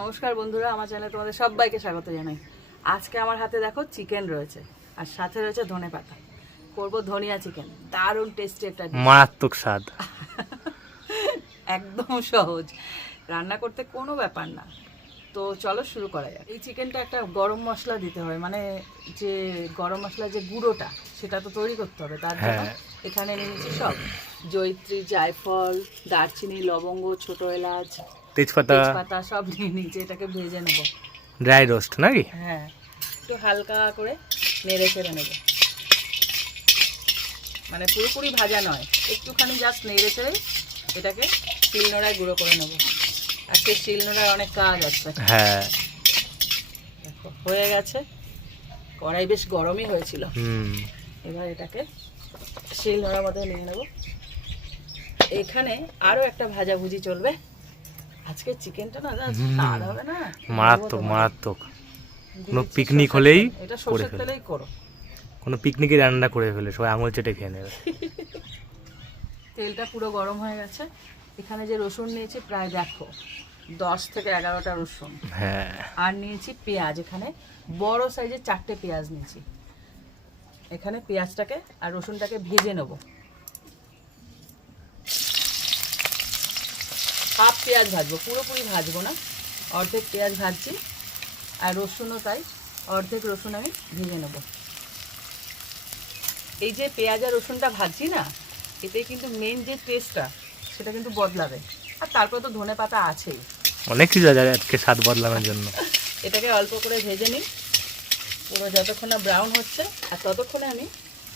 নমস্কার বন্ধুরা আমার চ্যানেলে তোমাদের সবাইকে স্বাগত জানাই। আজকে আমার হাতে দেখো চিকেন রয়েছে আর সাথে রয়েছে ধনে পাতা। করব ধনিয়া চিকেন দারুণ টেস্টি একটা মারাত্মক স্বাদ। একদম সহজ। রান্না করতে কোনো ব্যাপার না। তো চলো শুরু করা যাক। এই চিকেনটা একটা গরম মশলা দিতে হয় মানে যে গরম মশলা যে গুঁড়োটা সেটা তো তৈরি করতে হবে। তার জন্য হ্যাঁ। এখানে নিয়েছি সব। জৈত্রী জায়ফল দারচিনি লবঙ্গ ছোট এলাচ তেজপাতা। তেজপাতা সব নিয়ে নিচে এটাকে ভেজে নেব। ড্রাই রোস্ট নাকি? হ্যাঁ একটু হালকা করে নেড়ে চেড়ে নেব। মানে পুরোপুরি ভাজা নয় একটুখানি জাস্ট নেড়ে চেড়ে এটাকে শিলনোড়ায় গুঁড়ো করে নেব। আজকে শিলনোড়ায় অনেক কাজ আছে। হ্যাঁ। হয়ে গেছে। কড়াই বেশ গরমই হয়েছিল। হুম। এবার এটাকে শিলনোড়ার মধ্যে নিয়ে নেব। এখানে আরও একটা ভাজাভুজি চলবে। আজকে চিকেনটা না। স্বাদ হবে না। মারাত্মক মারাত্মক। কোনো সরষের হলেই এটা সরষের তেলেই করো। কোনো পিকনিকে রান্না করে ফেলে সবাই আঙুল চেটে খেয়ে নেবে। তেলটা পুরো গরম হয়ে গেছে। এখানে যে রসুন নিয়েছি প্রায় দেখো দশ থেকে এগারোটা রসুন। হ্যাঁ। আর নিয়েছি পেঁয়াজ এখানে। বড় সাইজের চারটে পেঁয়াজ নিয়েছি। এখানে পেঁয়াজটাকে আর রসুনটাকে ভেজে নেব। পেঁয়াজ ভাজবো পুরোপুরি ভাজবো না। অর্ধেক পেঁয়াজ ভাজছি আর রসুনও তাই। অর্ধেক রসুন আমি ভেজে নেব। এই যে পেঁয়াজ আর রসুনটা ভাজছি না এতে কিন্তু মেন যে টেস্টটা সেটা কিন্তু বদলাবে। আর তারপরে তো ধনে পাতা আছেই। অনেক কিছু আছে আজকে স্বাদ বদলানোর জন্য। এটাকে অল্প করে ভেজে নিই। পুরো যতক্ষণ না ব্রাউন হচ্ছে আর ততক্ষণে আমি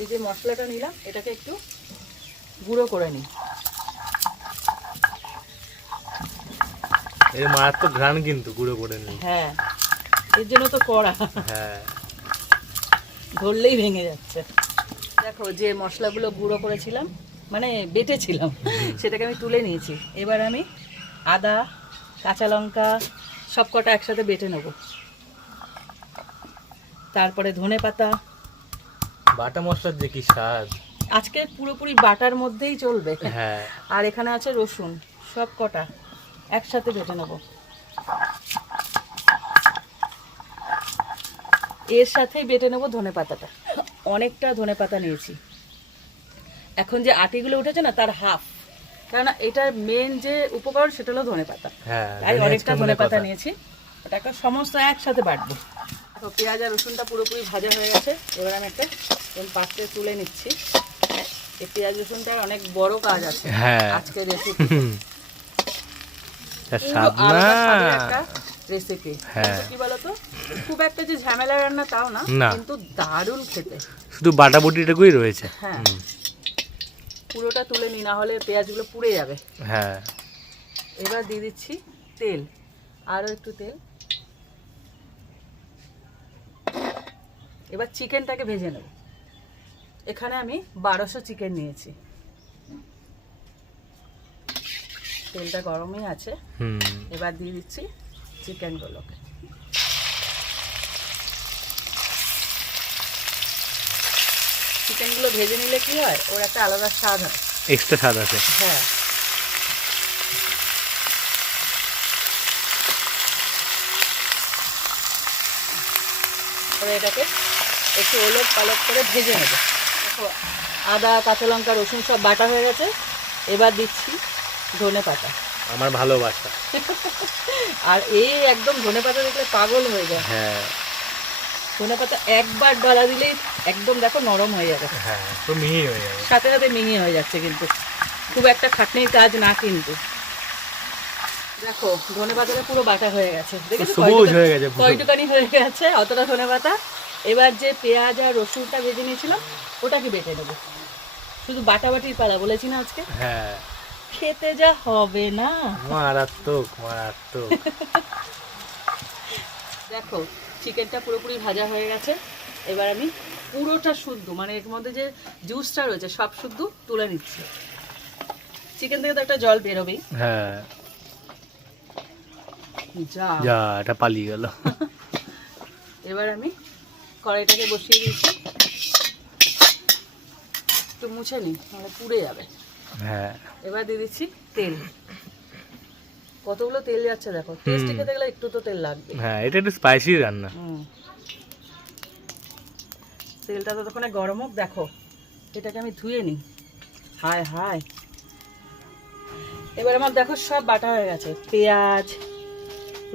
এই যে মশলাটা নিলাম এটাকে একটু গুঁড়ো করে নিই। এই মারাত্মক ঘ্রাণ কিন্তু গুঁড়ো করে নিই হ্যাঁ এর জন্য তো কড়া। হ্যাঁ। ধরলেই ভেঙে যাচ্ছে। দেখো যে মশলাগুলো গুঁড়ো করেছিলাম মানে বেটেছিলাম সেটাকে আমি তুলে নিয়েছি। এবার আমি আদা কাঁচা লঙ্কা সব কটা একসাথে বেটে নেব। তারপরে ধনে পাতা। বাটা মশলার যে কি স্বাদ। আজকে পুরোপুরি বাটার মধ্যেই চলবে। হ্যাঁ। আর এখানে আছে রসুন সব কটা একসাথে বেটে নেব। এর সাথেই বেটে নেব ধনে পাতাটা। অনেকটা ধনে পাতা নিয়েছি। এখন যে আটিগুলো উঠেছে না তার হাফ। কেননা এটার মেন যে উপকরণ সেটা হলো ধনে পাতা। হ্যাঁ তাই অনেকটা আজকে ধনে পাতা। নিয়েছি। ওটাকে সমস্ত একসাথে বাটবো। তো পেঁয়াজ আর রসুনটা পুরোপুরি ভাজা হয়ে গেছে। এবার আমি একটা পাত্রে তুলে নিচ্ছি। এই পেঁয়াজ রসুনটার অনেক বড় কাজ আছে হ্যাঁ। আজকের রেসিপি স্বাদ না। রেসিপি হ্যাঁ। কি বলতো? খুব একটা যে ঝামেলা রান্না তাও না। কিন্তু দারুণ খেতে। শুধু বাটা বুটিটুকুই রয়েছে। হ্যাঁ। পুরোটা তুলে নি না হলে পেঁয়াজগুলো পুড়ে যাবে। হ্যাঁ। এবার দিয়ে দিচ্ছি তেল আরও একটু তেল। এবার চিকেনটাকে ভেজে নেব। এখানে আমি বারোশো চিকেন নিয়েছি। তেলটা গরমই আছে। এবার দিয়ে দিচ্ছি চিকেনগুলোকে। চিকেনগুলো ভেজে নিলে কি হয়? ওর একটা আলাদা স্বাদ হয়। এক্সট্রা স্বাদ আছে। হ্যাঁ। এটাকে একটু ওলট পালট করে ভেজে নেব। দেখো, আদা কাঁচা লঙ্কা রসুন সব বাটা হয়ে গেছে। এবার দিচ্ছি ধনে পাতা আমার ভালোবাসা। আর এই একদম ধনে পাতা দেখলে পাগল হয়ে যায়। হ্যাঁ। ধনে পাতা একবার ডলা দিলেই একদম দেখো নরম হয়ে যাবে। হ্যাঁ তো মিহি হয়ে যাবে। সাথে সাথে মিহি হয়ে যাচ্ছে কিন্তু। খুব একটা খাটনির কাজ না কিন্তু। দেখো ধনে পাতাটা পুরো বাটা হয়ে গেছে। হয়ে কয়টুকানি হয়ে গেছে অতটা ধনে পাতা এবার যে পেঁয়াজ আর রসুনটা ভেজে নিয়েছিলাম ওটাকে বেটে নেব। শুধু বাটা বাটাবাটির পালা বলেছি না আজকে? হ্যাঁ। খেতে যা হবে না। মারাত্মক মারাত্মক। দেখো চিকেনটা পুরোপুরি ভাজা হয়ে গেছে। এবার আমি পুরোটা শুদ্ধ মানে এর মধ্যে যে জুসটা রয়েছে সব শুদ্ধ তুলে নিচ্ছি। চিকেন থেকে তো একটা জল বেরোবেই। হ্যাঁ। যা। যা এটা পালিয়ে গেল। এবার আমি কড়াইটাকে বসিয়ে দিয়েছি। একটু মুছে নিই নাহলে পুড়ে যাবে। হ্যাঁ। এবার দিয়ে দিচ্ছি তেল। কতগুলো তেল যাচ্ছে দেখো? টেস্টি খেতে গেলে একটু তো তেল লাগবে। হ্যাঁ এটা একটু স্পাইসি রান্না। তেলটা ততক্ষণে গরম হোক দেখো। এটাকে আমি ধুয়ে নিই। হায় হায়। এবার আমার দেখো সব বাটা হয়ে গেছে। পেঁয়াজ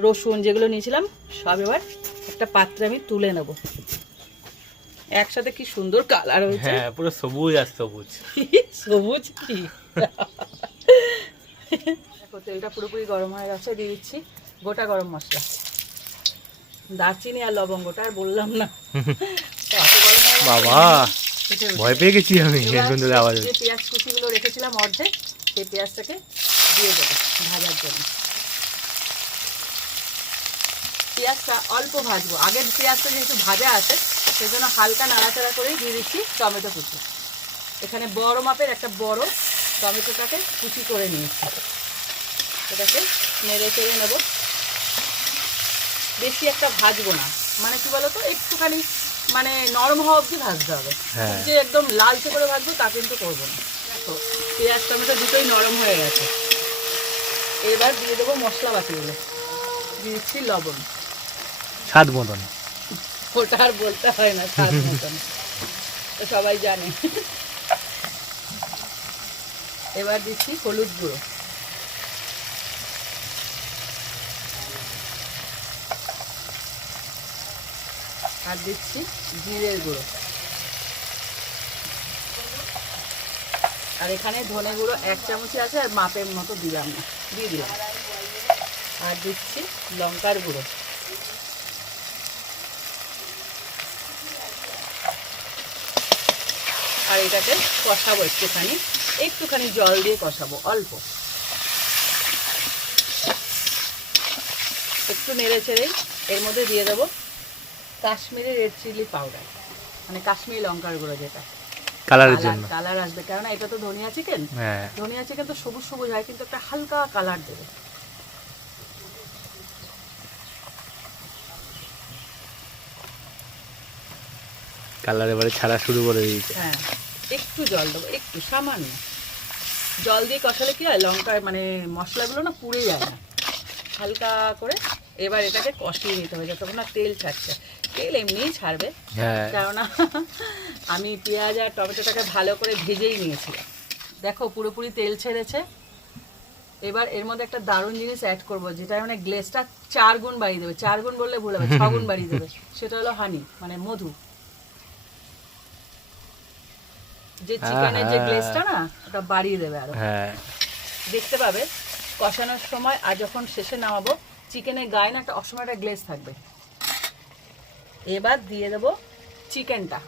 রসুন যেগুলো নিয়েছিলাম সব এবার একটা পাত্রে আমি তুলে নেব। একসাথে কি সুন্দর কালার হয়েছে? হ্যাঁ পুরো সবুজ আর সবুজ। সবুজ কি? তেলটা পুরোপুরি গরম হয়ে গেছে দিয়ে দিচ্ছি গোটা গরম মশলা। দারচিনি আর লবঙ্গটা আর বললাম না। বাবা ভয় পেয়ে গেছি আমি এরকম আওয়াজ যে পেঁয়াজ কুচিগুলো রেখেছিলাম অর্ধেক সেই পেঁয়াজটাকে দিয়ে দেবো ভাজার জন্য। পেঁয়াজটা অল্প ভাজবো। আগের পেঁয়াজটা যেহেতু ভাজা আছে সেজন্য হালকা নাড়াচাড়া করেই দিয়ে দিচ্ছি টমেটো কুচি। এখানে বড় মাপের একটা বড় টমেটোটাকে কুচি করে নিয়েছি। এটাকে নেড়ে চেড়ে নেব। বেশি একটা ভাজবো না। মানে কি বলতো? একটুখানি মানে নরম হওয়া অবধি ভাজতে হবে। হ্যাঁ। যে একদম লালচে করে ভাজবো তা কিন্তু করব না। দেখো পেঁয়াজ টমেটো দুটোই নরম হয়ে গেছে। এবার দিয়ে দেবো মশলা বাটিগুলো দিয়ে দিচ্ছি লবণ। স্বাদ মতন। ওটা আর বলতে হয় না স্বাদ মতন। সবাই জানে। এবার দিচ্ছি হলুদ গুঁড়ো। আর দিচ্ছি জিরের গুঁড়ো। আর এখানে ধনে গুঁড়ো এক চামচই আছে, আর মাপের মতো দিলাম না, দিয়ে দিলাম। আর দিচ্ছি লঙ্কার গুঁড়ো। আর এটাকে কষাবো একটুখানি। একটুখানি জল দিয়ে কষাবো অল্প। একটু নেড়ে চেড়েই এর মধ্যে দিয়ে দেবো কাশ্মীরি রেড চিলি পাউডার মানে কাশ্মীরি লঙ্কার গুঁড়ো যেটা। কালারের জন্য। কালার আসবে। কেননা এটা তো ধনিয়া চিকেন হ্যাঁ। ধনিয়া চিকেন তো সবুজ সবুজ হয় কিন্তু একটা হালকা কালার দেবে। কালার এবারে ছাড়া শুরু করে দিয়েছে। হ্যাঁ একটু জল দেবো একটু সামান্য। জল দিয়ে কষালে কি হয়? লঙ্কায় মানে মশলাগুলো না পুড়ে যায় না। হালকা করে এবার এটাকে কষিয়ে নিতে হবে যতক্ষণ না তেল ছাড়ছে। তেল এমনিই ছাড়বে হ্যাঁ। কেননা আমি পেঁয়াজ আর টমেটোটাকে ভালো করে ভেজেই নিয়েছিলাম। দেখো পুরোপুরি তেল ছেড়েছে। এবার এর মধ্যে একটা দারুণ জিনিস অ্যাড করব যেটা মানে গ্লেসটা চার গুণ বাড়িয়ে দেবে। চার গুণ বললে ভুল হবে ছ গুণ বাড়িয়ে দেবে। সেটা হলো হানি মানে মধু। যে চিকেনের যে আহা। গ্লেসটা না ওটা বাড়িয়ে দেবে আরও। হ্যাঁ। দেখতে পাবে কষানোর সময় আর যখন শেষে নামাবো চিকেনের গায়ে না একটা অসময় একটা গ্লেজ থাকবে। এবার দিয়ে দেবো চিকেনটা।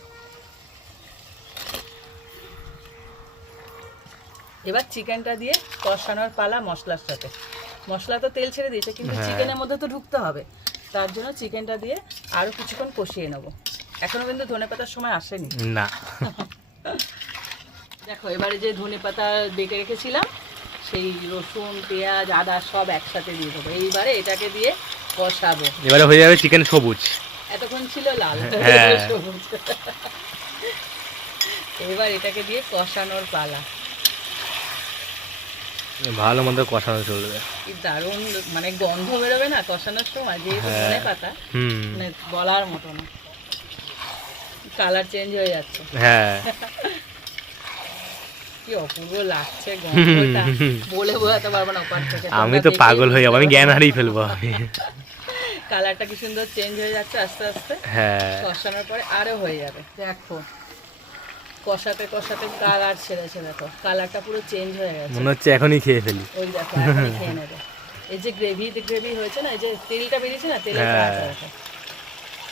এবার চিকেনটা দিয়ে কষানোর পালা মশলার সাথে। মশলা তো তেল ছেড়ে দিয়েছে কিন্তু হ্যাঁ। চিকেনের মধ্যে তো ঢুকতে হবে। তার জন্য চিকেনটা দিয়ে আরও কিছুক্ষণ কষিয়ে নেব। এখনও কিন্তু ধনে পাতার সময় আসেনি। না। দেখো এবারে যে ধনে পাতা বেটে রেখেছিলাম সেই রসুন পেঁয়াজ আদা সব একসাথে দিয়ে দেবো। এইবারে এটাকে দিয়ে কষাবো। এবারে হয়ে যাবে চিকেন সবুজ। এতক্ষণ ছিল লাল হ্যাঁ। সবুজ। এবার এটাকে দিয়ে কষানোর পালা। ভালো মতো কষানো চলবে। দারুণ মানে গন্ধ বেরোবে না কষানোর সময় যেহেতু হ্যাঁ। ধনে পাতা মানে বলার মতো না। কালার চেঞ্জ হয়ে যাচ্ছে। হ্যাঁ। কি অপূর্ব লাগছে গন্ধটা বলে বোঝাতে পারব না ওপার থেকে আমি তো পাগল হয়ে যাব আমি জ্ঞান হারিয়ে ফেলব আমি। কালারটা কি সুন্দর চেঞ্জ হয়ে যাচ্ছে আস্তে আস্তে? হ্যাঁ। কষানোর পরে আরও হয়ে যাবে। দেখো কষাতে কষাতে কালার ছেড়েছে দেখো। কালারটা পুরো চেঞ্জ হয়ে গেছে। মনে হচ্ছে এখনই খেয়ে ফেলি। ওই দেখো এখনই খেয়ে নেবে। এই যে গ্রেভি গ্রেভি হয়েছে না এই যে তেলটা বেরিয়েছে না তেলের হ্যাঁ।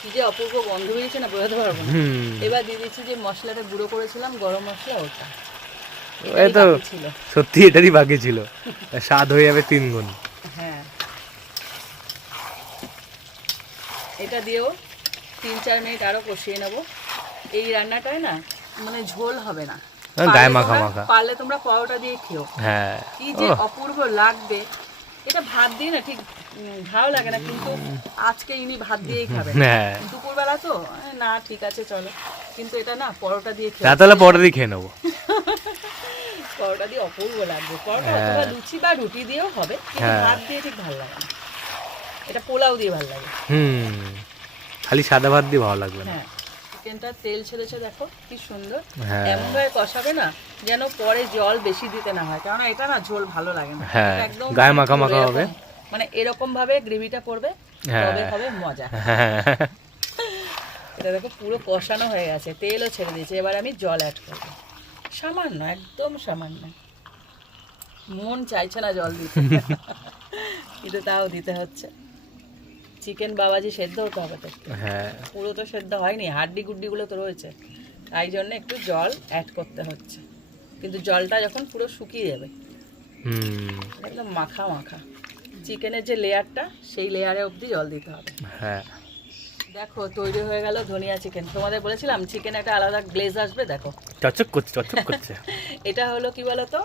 কি যে অপূর্ব গন্ধ বেরিয়েছে না বোঝাতে পারব না। এবার দিয়ে দিচ্ছি যে মশলাটা গুঁড়ো করেছিলাম গরম মশলা ওটা। এই তো সত্যি এটারই বাকি ছিল। স্বাদ হয়ে যাবে তিন গুণ। হ্যাঁ। এটা দিয়েও তিন চার মিনিট আরও কষিয়ে নেব। এই রান্নাটায় না মানে ঝোল হবে না। গায়ে মাখা মাখা। পারলে তোমরা পরোটা দিয়ে খেও। হ্যাঁ। কি যে অপূর্ব লাগবে। এটা ভাত দিয়ে না ঠিক ভালো লাগে না কিন্তু আজকে ইনি ভাত দিয়েই খাবেন। হ্যাঁ। দুপুরবেলা তো না ঠিক আছে চলো। কিন্তু এটা না পরোটা দিয়ে তা তাহলে পরে দিয়ে খেয়ে নেব। পরোটা দিয়ে অপূর্ব লাগবে। পরোটা হ্যাঁ। অথবা লুচি বা রুটি দিয়েও হবে কিন্তু হ্যাঁ। ভাত দিয়ে ঠিক ভালো লাগে এটা পোলাও দিয়ে ভালো লাগে। হুম। খালি সাদা ভাত দিয়ে ভালো লাগবে না। হ্যাঁ। চিকেনটা তেল ছেড়েছে দেখো কি সুন্দর। এমন ভাবে কষাবে না যেন পরে জল বেশি দিতে না হয়। কারণ এটা না ঝোল ভালো লাগে না। একদম গায়ে মাখা মাখা হবে। মানে এরকম ভাবে গ্রেভিটা পড়বে। তবে হবে মজা। এটা দেখো পুরো কষানো হয়ে গেছে। তেলও ছেড়ে দিয়েছে। এবার আমি জল অ্যাড করব। সামান্য একদম সামান্য। মন চাইছে না জল দিতে। কিন্তু তাও দিতে হচ্ছে। চিকেন বাবাজি সেদ্ধ হতে হবে তো হ্যাঁ। পুরো তো সেদ্ধ হয়নি হাড্ডি গুড্ডিগুলো তো রয়েছে। তাই জন্য একটু জল অ্যাড করতে হচ্ছে। কিন্তু জলটা যখন পুরো শুকিয়ে যাবে একদম মাখা মাখা। চিকেনের যে লেয়ারটা সেই লেয়ারে অবধি জল দিতে হবে। হ্যাঁ। দেখো তৈরি হয়ে গেল ধনিয়া চিকেন তোমাদের বলেছিলাম চিকেন একটা আলাদা গ্লেজ আসবে দেখো। চকচক করছে চকচক করছে। এটা হলো কি বলতো?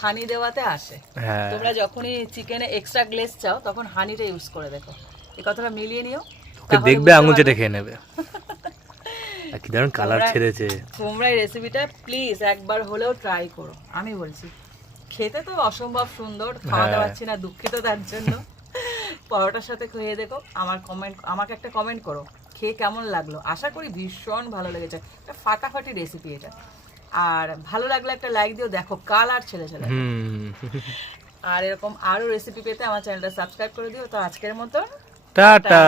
হানি দেওয়াতে আসে। হ্যাঁ। তোমরা যখনই চিকেনে এক্সট্রা গ্লেজ চাও তখন হানিটা ইউজ করে দেখো। এই কথাটা মিলিয়ে নিও। দেখবে আঙুল চেটে খেয়ে নেবে। কি দারুণ কালার ছেড়েছে। তোমরা এই রেসিপিটা প্লিজ একবার হলেও ট্রাই করো। আমি বলছি খেতে তো অসম্ভব সুন্দর খাওয়া দাওয়া পারছি না দুঃখিত তার জন্য। পরোটার সাথে খেয়ে দেখো আমার কমেন্ট আমাকে একটা কমেন্ট করো খেয়ে কেমন লাগল? আশা করি ভীষণ ভালো লেগেছে। একটা ফাটাফাটি রেসিপি এটা। আর ভালো লাগলে একটা লাইক দিও দেখো কালার ছেলে ছেলে। হুম। আর এরকম আরও রেসিপি পেতে আমার চ্যানেলটা সাবস্ক্রাইব করে দিও। তো আজকের মতন টাটা।